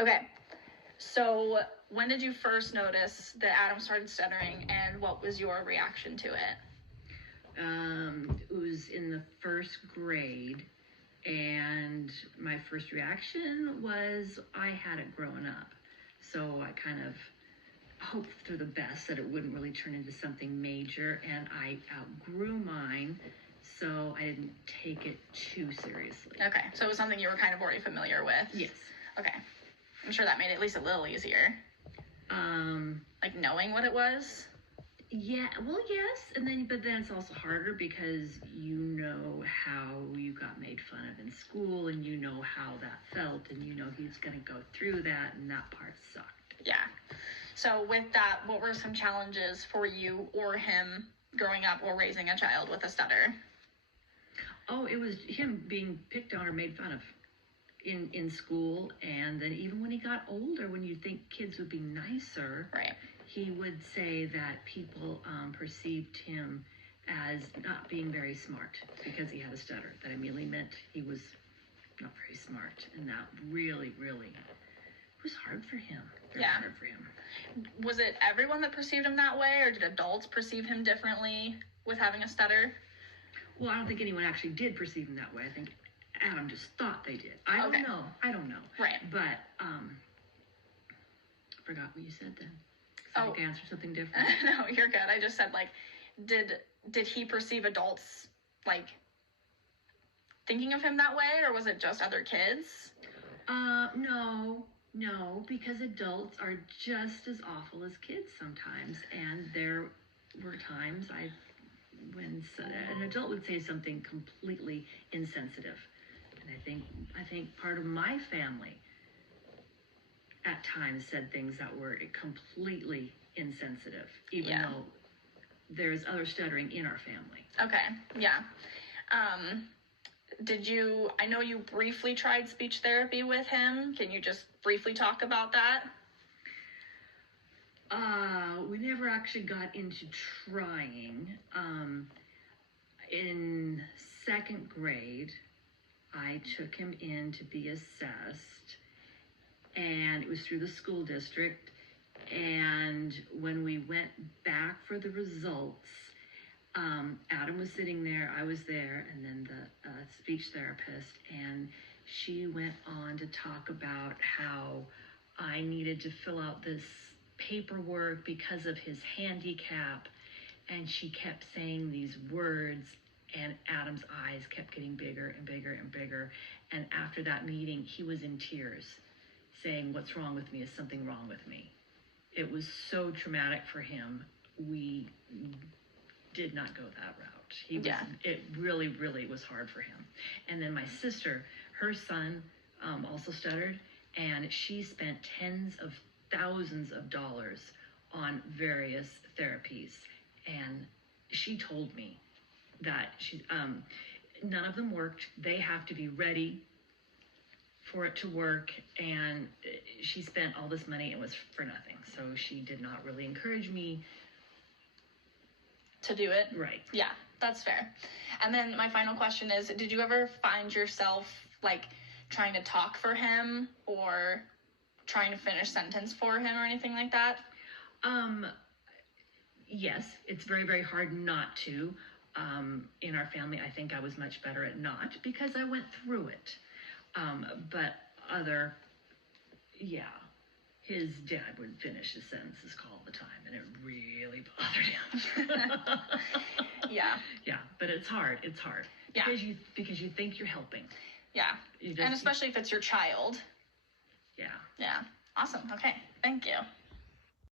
Okay. So when did you first notice that Adam started stuttering, and what was your reaction to it? It was in the first grade, and my first reaction was I had it growing up. So I kind of hoped for the best, that it wouldn't really turn into something major, and I outgrew mine, so I didn't take it too seriously. Okay, so it was something you were kind of already familiar with? Yes. Okay. I'm sure that made it at least a little easier. Like knowing what it was? Yeah, well, yes, but then it's also harder because you know how you got made fun of in school, and you know how that felt, and you know he's going to go through that, and that part sucked. Yeah. So with that, what were some challenges for you or him growing up or raising a child with a stutter? Oh, it was him being picked on or made fun of in school, and then even when he got older, when you think kids would be nicer, right, he would say that people perceived him as not being very smart because he had a stutter. That immediately meant he was not very smart, and that really, really was hard for him. Very hard for him. Was it everyone that perceived him that way, or did adults perceive him differently with having a stutter? Well, I don't think anyone actually did perceive him that way. I think Adam just thought they did. I don't know. Right. But I forgot what you said then. I think I answered something different. No, you're good. I just said, like, did he perceive adults, like, thinking of him that way, or was it just other kids? No, because adults are just as awful as kids sometimes, and there were times when an adult would say something completely insensitive, and I think part of my family at times said things that were completely insensitive, even though there's other stuttering in our family. Okay, yeah. I know you briefly tried speech therapy with him. Can you just briefly talk about that? We never actually got into trying. In second grade, I took him in to be assessed, and it was through the school district. And when we went back for the results, Adam was sitting there, I was there, and then the speech therapist, and she went on to talk about how I needed to fill out this paperwork because of his handicap, and she kept saying these words, and Adam's eyes kept getting bigger and bigger and bigger, and after that meeting, he was in tears, saying, "What's wrong with me? Is something wrong with me?" It was so traumatic for him. We did not go that route. It really, really was hard for him. And then my sister, her son also stuttered, and she spent tens of thousands of dollars on various therapies. And she told me that none of them worked. They have to be ready for it to work, and she spent all this money and was for nothing. So she did not really encourage me to do it. Right. Yeah, that's fair. And then my final question is, did you ever find yourself like trying to talk for him or trying to finish sentence for him or anything like that? Yes, it's very, very hard not to. In our family, I think I was much better at not because I went through it. But his dad would finish his sentences all the time, and it really bothered him. Yeah. Yeah, but it's hard. It's hard. Yeah. Because you think you're helping. Yeah. And especially if it's your child. Yeah. Yeah. Awesome. Okay. Thank you.